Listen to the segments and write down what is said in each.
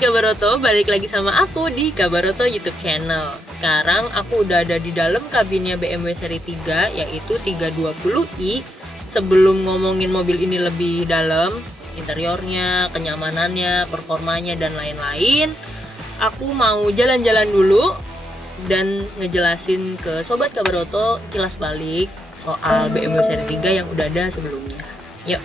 Kabaroto, balik lagi sama aku di Kabaroto YouTube channel. Sekarang aku udah ada di dalam kabinnya BMW seri 3, yaitu 320i. Sebelum ngomongin mobil ini lebih dalam, interiornya, kenyamanannya, performanya, dan lain-lain, aku mau jalan-jalan dulu dan ngejelasin ke Sobat Kabaroto kilas balik soal BMW seri 3 yang udah ada sebelumnya. Yuk!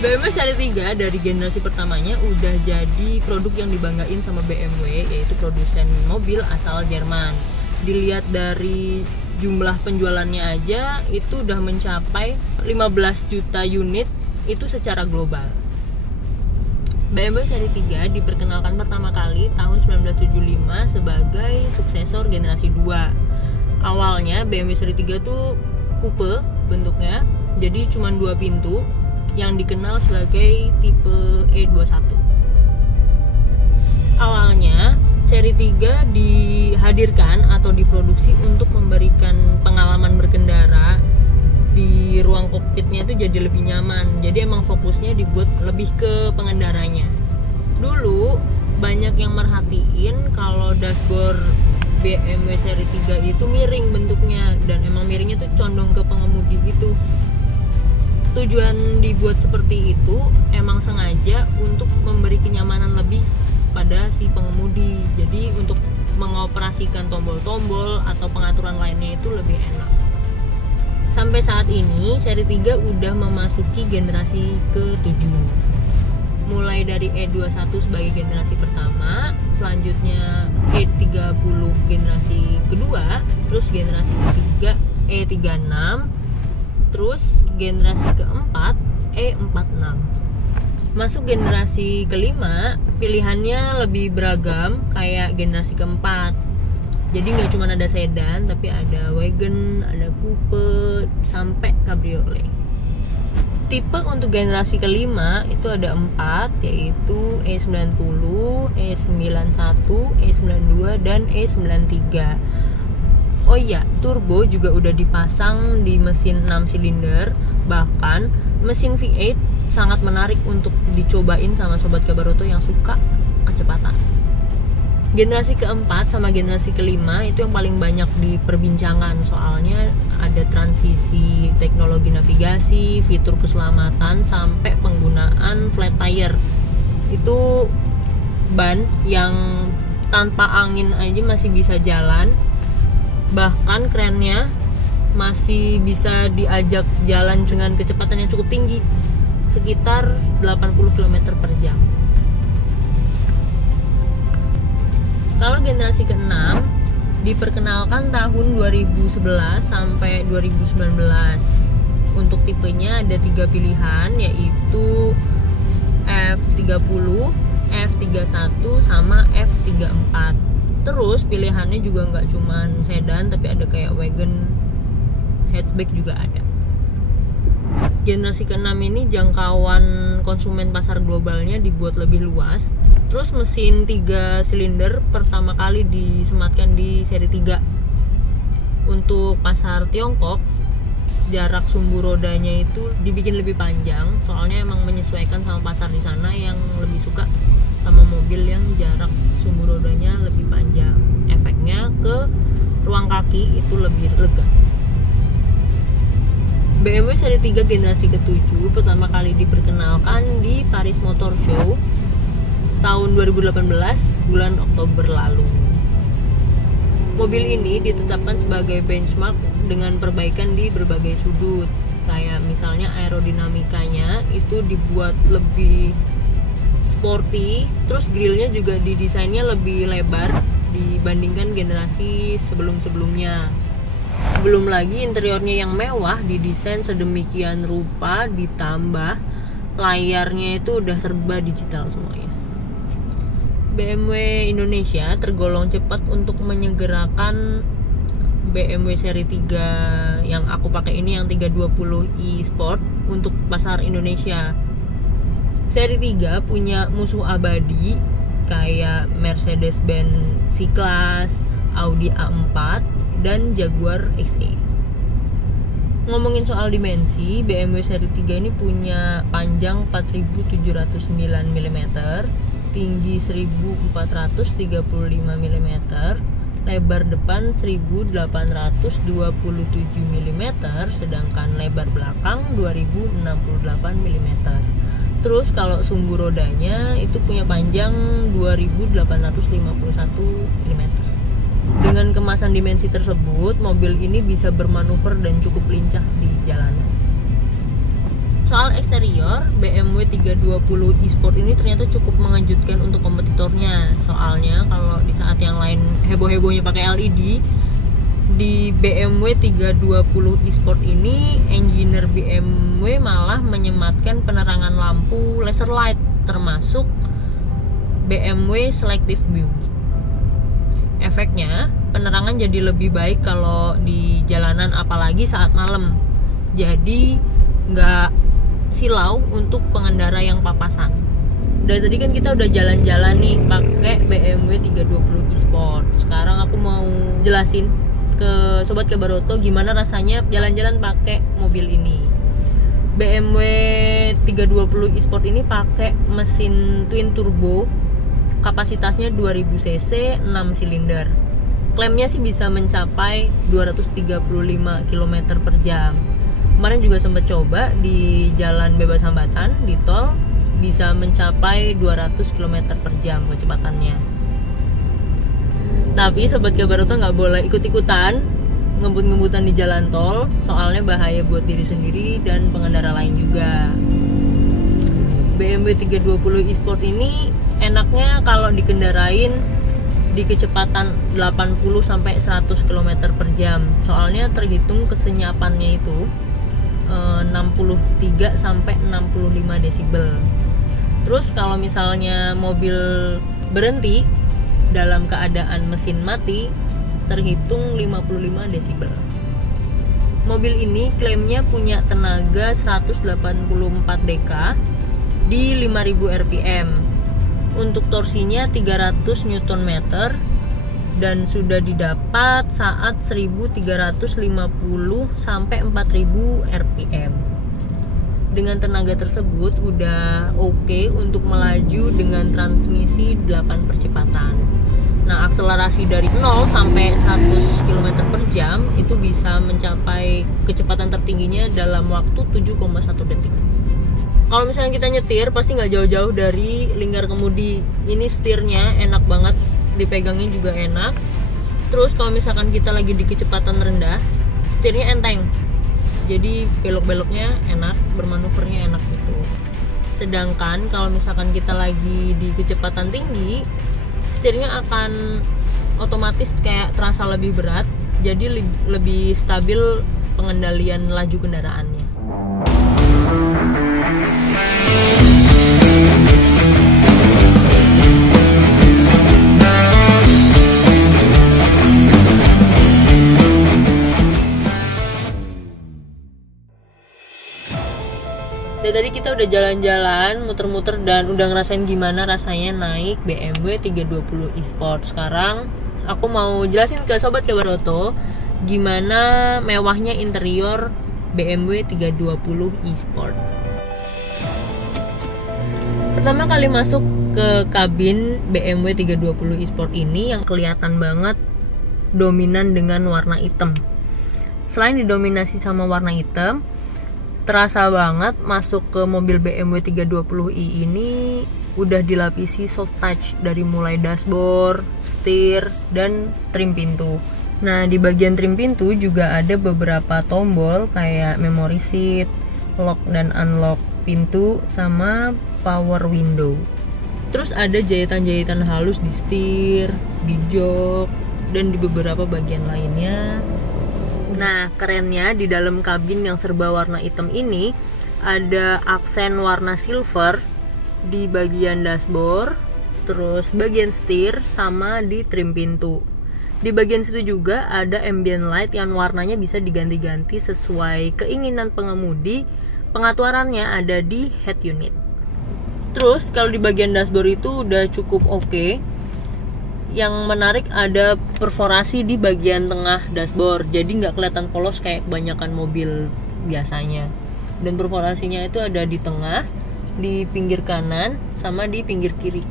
BMW seri 3 dari generasi pertamanya udah jadi produk yang dibanggain sama BMW, yaitu produsen mobil asal Jerman. Dilihat dari jumlah penjualannya aja itu udah mencapai 15 juta unit itu secara global. BMW seri 3 diperkenalkan pertama kali tahun 1975 sebagai suksesor generasi 2. Awalnya BMW seri 3 tuh coupe bentuknya, jadi cuma 2 pintu yang dikenal sebagai tipe E21. Awalnya seri 3 dihadirkan atau diproduksi untuk memberikan pengalaman berkendara di ruang kokpitnya itu jadi lebih nyaman. Jadi emang fokusnya dibuat lebih ke pengendaranya. Dulu banyak yang merhatiin kalau dashboard BMW seri 3 itu miring bentuknya, dan emang miringnya tuh condong ke pengemudi gitu. Tujuan dibuat seperti itu emang sengaja untuk memberi kenyamanan lebih pada si pengemudi. Jadi untuk mengoperasikan tombol-tombol atau pengaturan lainnya itu lebih enak. Sampai saat ini seri 3 udah memasuki generasi ke-7. Mulai dari E21 sebagai generasi pertama, selanjutnya E30 generasi kedua, terus generasi ketiga E36, terus generasi keempat E46. Masuk generasi kelima, pilihannya lebih beragam kayak generasi keempat. Jadi nggak cuma ada sedan, tapi ada wagon, ada coupe, sampai cabriolet. Tipe untuk generasi kelima itu ada 4, yaitu E90, E91, E92, dan E93. Oh iya, turbo juga udah dipasang di mesin 6 silinder. Bahkan mesin V8 sangat menarik untuk dicobain sama Sobat Kabaroto yang suka kecepatan. Generasi keempat sama generasi kelima itu yang paling banyak diperbincangkan, soalnya ada transisi teknologi navigasi, fitur keselamatan, sampai penggunaan flat tire. Itu ban yang tanpa angin aja masih bisa jalan. Bahkan kerennya masih bisa diajak jalan dengan kecepatan yang cukup tinggi, sekitar 80 km per jam. Kalau generasi ke-6 diperkenalkan tahun 2011 sampai 2019. Untuk tipenya ada 3 pilihan, yaitu F30, F31, sama F34. Terus pilihannya juga nggak cuman sedan, tapi ada kayak wagon, hatchback juga ada. Generasi ke-6 ini jangkauan konsumen pasar globalnya dibuat lebih luas. Terus mesin 3 silinder pertama kali disematkan di seri 3. Untuk pasar Tiongkok, jarak sumbu rodanya itu dibikin lebih panjang, soalnya emang menyesuaikan sama pasar di sana yang lebih suka sama mobil yang jarak sumbu rodanya lebih panjang. Efeknya ke ruang kaki itu lebih lega. BMW seri 3 generasi ke-7 pertama kali diperkenalkan di Paris Motor Show tahun 2018 bulan Oktober lalu. Mobil ini ditetapkan sebagai benchmark dengan perbaikan di berbagai sudut. Kayak misalnya aerodinamikanya itu dibuat lebih sporty, terus grillnya juga didesainnya lebih lebar dibandingkan generasi sebelum-sebelumnya. Belum lagi interiornya yang mewah didesain sedemikian rupa, ditambah layarnya itu udah serba digital semuanya. BMW Indonesia tergolong cepat untuk menyegerakan BMW seri 3 yang aku pakai ini, yang 320i Sport, untuk pasar Indonesia. Seri 3 punya musuh abadi kayak Mercedes-Benz C-Class, Audi A4, dan Jaguar XE. Ngomongin soal dimensi, BMW seri 3 ini punya panjang 4709 mm, tinggi 1435 mm, lebar depan 1827 mm, sedangkan lebar belakang 2068 mm. Terus kalau sumbu rodanya itu punya panjang 2851 mm. Dengan kemasan dimensi tersebut, mobil ini bisa bermanuver dan cukup lincah di jalanan. Soal eksterior, BMW 320i Sport ini ternyata cukup mengejutkan untuk kompetitornya. Soalnya kalau di saat yang lain heboh-hebohnya pakai LED, di BMW 320i Sport ini engineer BMW malah menyematkan penerangan lampu laser light, termasuk BMW Selective Beam. Efeknya, penerangan jadi lebih baik kalau di jalanan, apalagi saat malam. Jadi nggak silau untuk pengendara yang papasan. Dari tadi kan kita udah jalan-jalan nih pakai BMW 320i Sport. Sekarang aku mau jelasin ke Sobat Kebaroto gimana rasanya jalan-jalan pakai mobil ini. BMW 320i Sport ini pakai mesin twin turbo, kapasitasnya 2000 cc, 6 silinder. Klaimnya sih bisa mencapai 235 km per jam. Kemarin juga sempat coba di jalan bebas hambatan, di tol, bisa mencapai 200 km per jam kecepatannya. Tapi Sobat Kebaroto nggak boleh ikut-ikutan ngebut-ngebutan di jalan tol, soalnya bahaya buat diri sendiri dan pengendara lain juga. BMW 320i Sport ini enaknya kalau dikendarain di kecepatan 80-100 km per jam. Soalnya terhitung kesenyapannya itu 63-65 desibel. Terus kalau misalnya mobil berhenti dalam keadaan mesin mati, terhitung 55 desibel. Mobil ini klaimnya punya tenaga 184 dk di 5000 rpm. Untuk torsinya 300 Nm dan sudah didapat saat 1350 sampai 4000 rpm. Dengan tenaga tersebut udah oke untuk melaju dengan transmisi 8 percepatan. Nah, akselerasi dari 0 sampai 100 km per jam itu bisa mencapai kecepatan tertingginya dalam waktu 7,1 detik. Kalau misalnya kita nyetir, pasti nggak jauh-jauh dari lingkar kemudi. Ini setirnya enak banget, dipegangnya juga enak. Terus kalau misalkan kita lagi di kecepatan rendah, setirnya enteng. Jadi belok-beloknya enak, bermanuvernya enak gitu. Sedangkan kalau misalkan kita lagi di kecepatan tinggi, setirnya akan otomatis kayak terasa lebih berat, jadi lebih stabil pengendalian laju kendaraannya. Dari tadi kita udah jalan-jalan, muter-muter, dan udah ngerasain gimana rasanya naik BMW 320i Sport. Sekarang aku mau jelasin ke Sobat Kebaroto gimana mewahnya interior BMW 320i Sport. Pertama kali masuk ke kabin BMW 320i Sport ini, yang kelihatan banget dominan dengan warna hitam. Selain didominasi sama warna hitam, terasa banget masuk ke mobil BMW 320i ini udah dilapisi soft touch dari mulai dashboard, setir, dan trim pintu. Nah, di bagian trim pintu juga ada beberapa tombol kayak memory seat, lock dan unlock pintu, sama power window. Terus ada jahitan-jahitan halus di setir, di jok, dan di beberapa bagian lainnya. Nah, kerennya di dalam kabin yang serba warna hitam ini ada aksen warna silver di bagian dashboard, terus bagian setir, sama di trim pintu. Di bagian situ juga ada ambient light yang warnanya bisa diganti-ganti sesuai keinginan pengemudi. Pengaturannya ada di head unit. Terus kalau di bagian dashboard itu udah cukup oke. Yang menarik ada perforasi di bagian tengah dashboard, jadi nggak kelihatan polos kayak kebanyakan mobil biasanya. Dan perforasinya itu ada di tengah, di pinggir kanan, sama di pinggir kiri.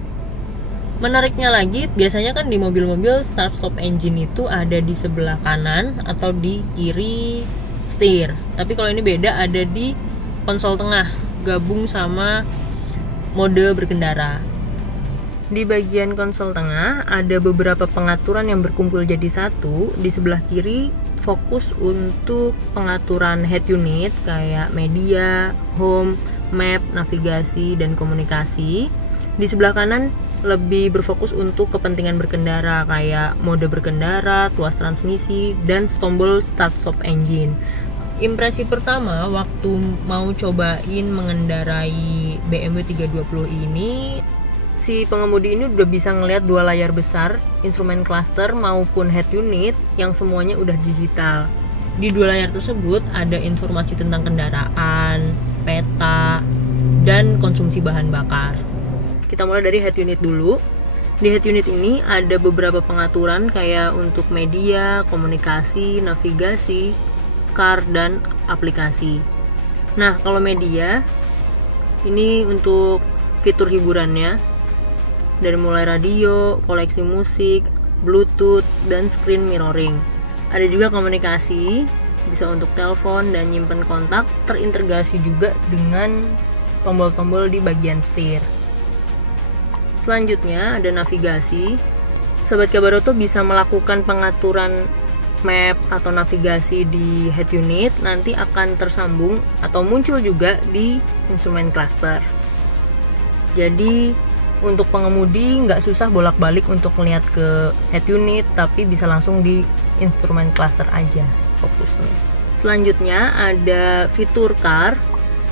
Menariknya lagi, biasanya kan di mobil-mobil start stop engine itu ada di sebelah kanan atau di kiri setir. Tapi kalau ini beda, ada di konsol tengah, gabung sama mode berkendara. Di bagian konsol tengah ada beberapa pengaturan yang berkumpul jadi satu. Di sebelah kiri fokus untuk pengaturan head unit kayak media, home, map, navigasi, dan komunikasi. Di sebelah kanan lebih berfokus untuk kepentingan berkendara kayak mode berkendara, tuas transmisi, dan tombol start stop engine. Impresi pertama waktu mau cobain mengendarai BMW 320 ini, si pengemudi ini udah bisa ngelihat dua layar besar, instrumen cluster maupun head unit yang semuanya udah digital. Di dua layar tersebut ada informasi tentang kendaraan, peta, dan konsumsi bahan bakar. Kita mulai dari head unit dulu. Di head unit ini ada beberapa pengaturan kayak untuk media, komunikasi, navigasi, car, dan aplikasi. Nah, kalau media, ini untuk fitur hiburannya. Dari mulai radio, koleksi musik, bluetooth, dan screen mirroring. Ada juga komunikasi, bisa untuk telepon dan nyimpen kontak, terintegrasi juga dengan tombol-tombol di bagian setir. Selanjutnya ada navigasi. Sobat Kabaroto bisa melakukan pengaturan map atau navigasi di head unit, nanti akan tersambung atau muncul juga di instrumen cluster. Jadi untuk pengemudi nggak susah bolak-balik untuk melihat ke head unit, tapi bisa langsung di instrumen cluster aja fokusnya. Selanjutnya ada fitur car.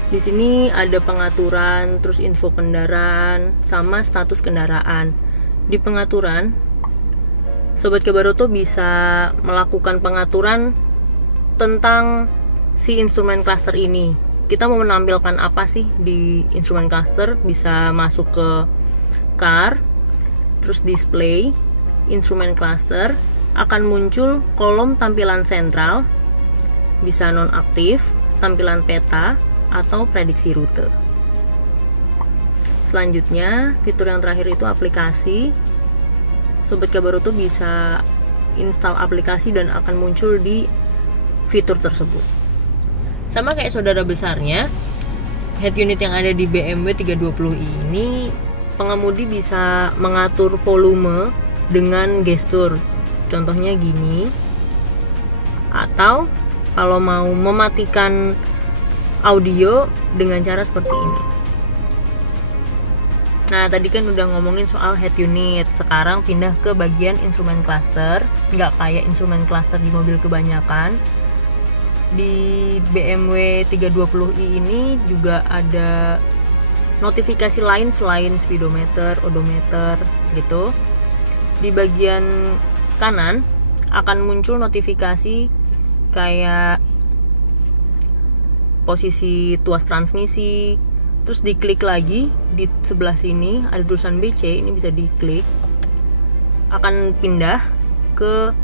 Di sini ada pengaturan, terus info kendaraan, sama status kendaraan. Di pengaturan, Sobat Kabaroto bisa melakukan pengaturan tentang si instrumen cluster ini. Kita mau menampilkan apa sih di instrumen cluster? Bisa masuk ke car, terus display, instrumen cluster, akan muncul kolom tampilan sentral, bisa nonaktif, tampilan peta, atau prediksi rute. Selanjutnya, fitur yang terakhir itu aplikasi. Sobat Kabaroto bisa install aplikasi dan akan muncul di fitur tersebut. Sama kayak saudara besarnya, head unit yang ada di BMW 320i ini, pengemudi bisa mengatur volume dengan gestur. Contohnya gini. Atau kalau mau mematikan audio dengan cara seperti ini. Nah, tadi kan udah ngomongin soal head unit. Sekarang pindah ke bagian instrumen cluster. Nggak kayak instrumen cluster di mobil kebanyakan. Di BMW 320i ini juga ada notifikasi lain selain speedometer, odometer gitu. Di bagian kanan akan muncul notifikasi kayak posisi tuas transmisi. Terus diklik lagi di sebelah sini ada tulisan BC, ini bisa diklik. Akan pindah ke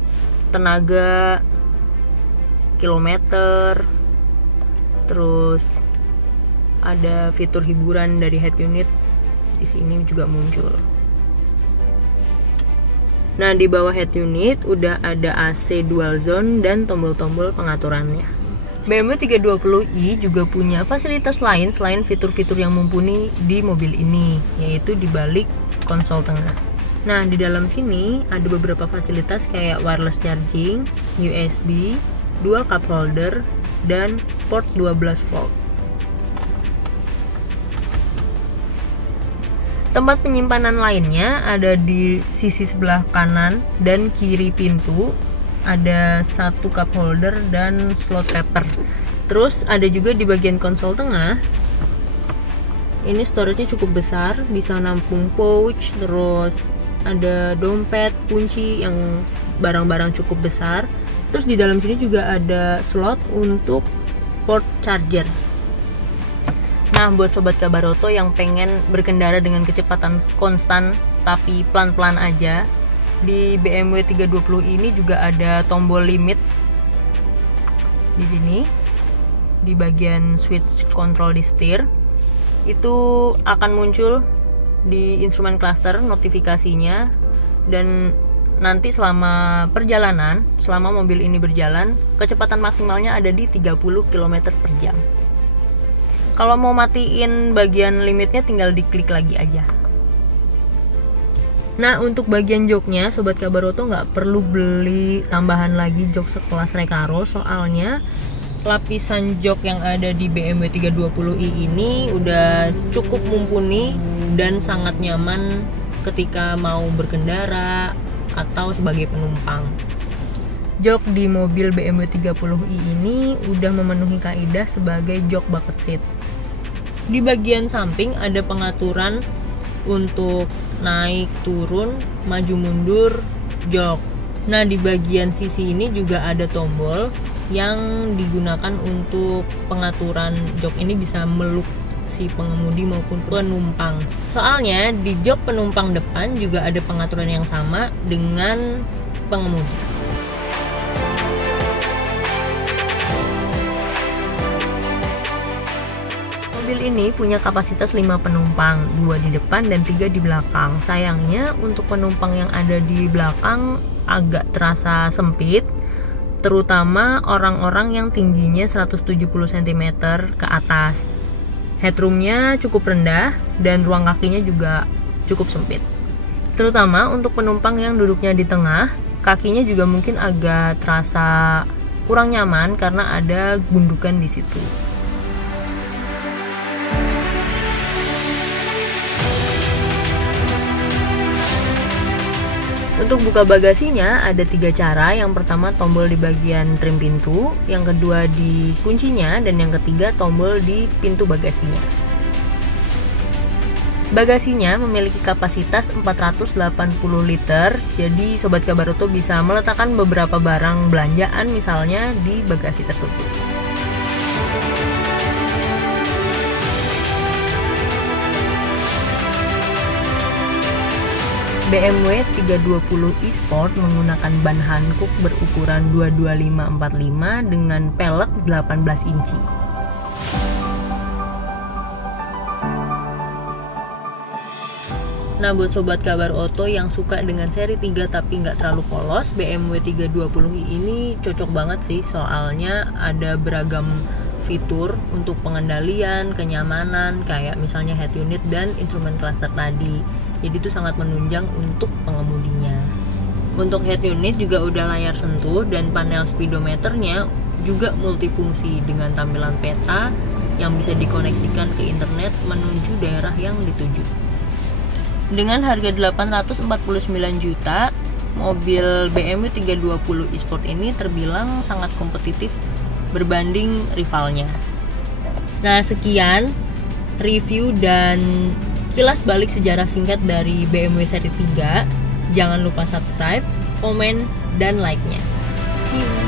tenaga, kilometer. Terus ada fitur hiburan dari head unit di sini juga muncul. Nah, di bawah head unit udah ada AC dual zone dan tombol-tombol pengaturannya. BMW 320i juga punya fasilitas lain selain fitur-fitur yang mumpuni di mobil ini, yaitu di balik konsol tengah. Nah, di dalam sini ada beberapa fasilitas kayak wireless charging, USB, dual cup holder, dan port 12 volt. Tempat penyimpanan lainnya ada di sisi sebelah kanan dan kiri pintu. Ada satu cup holder dan slot paper. Terus ada juga di bagian konsol tengah Ini storage-nya cukup besar, bisa nampung pouch, terus ada dompet, kunci yang barang-barang cukup besar. Terus di dalam sini juga ada slot untuk port charger. Nah, buat sobat Kabaroto yang pengen berkendara dengan kecepatan konstan tapi pelan-pelan aja, di BMW 320 ini juga ada tombol limit di sini di bagian switch control di setir. Itu akan muncul di instrumen cluster notifikasinya, dan nanti selama perjalanan, selama mobil ini berjalan, kecepatan maksimalnya ada di 30 km per jam. Kalau mau matiin bagian limitnya tinggal diklik lagi aja. Nah, untuk bagian joknya sobat Kabaroto nggak perlu beli tambahan lagi jok sekelas Recaro, soalnya lapisan jok yang ada di BMW 320i ini udah cukup mumpuni dan sangat nyaman ketika mau berkendara atau sebagai penumpang. Jok di mobil BMW 320i ini udah memenuhi kaidah sebagai jok bucket seat. Di bagian samping ada pengaturan untuk naik, turun, maju mundur jok. Nah, di bagian sisi ini juga ada tombol yang digunakan untuk pengaturan jok ini bisa meluk si pengemudi maupun penumpang. Soalnya di jok penumpang depan juga ada pengaturan yang sama dengan pengemudi. Mobil ini punya kapasitas 5 penumpang, 2 di depan dan 3 di belakang. Sayangnya untuk penumpang yang ada di belakang agak terasa sempit, terutama orang-orang yang tingginya 170 cm ke atas. Headroomnya cukup rendah dan ruang kakinya juga cukup sempit. Terutama untuk penumpang yang duduknya di tengah, kakinya juga mungkin agak terasa kurang nyaman karena ada gundukan di situ. Untuk buka bagasinya ada 3 cara. Yang pertama tombol di bagian trim pintu, yang kedua di kuncinya, dan yang ketiga tombol di pintu bagasinya. Bagasinya memiliki kapasitas 480 liter, jadi sobat Kabaroto bisa meletakkan beberapa barang belanjaan misalnya di bagasi tersebut. BMW 320i Sport menggunakan ban Hankook berukuran 225/45 dengan pelek 18 inci. Nah, buat sobat Kabaroto yang suka dengan seri 3 tapi nggak terlalu polos, BMW 320i ini cocok banget sih, soalnya ada beragam fitur untuk pengendalian, kenyamanan, kayak misalnya head unit dan instrumen cluster tadi. Jadi itu sangat menunjang untuk pengemudinya. Untuk head unit juga udah layar sentuh dan panel speedometernya juga multifungsi dengan tampilan peta yang bisa dikoneksikan ke internet menuju daerah yang dituju. Dengan harga 849 juta, mobil BMW 320i Sport ini terbilang sangat kompetitif berbanding rivalnya. Nah, sekian review dan kilas balik sejarah singkat dari BMW seri 3. Jangan lupa subscribe, komen, dan like-nya. See you.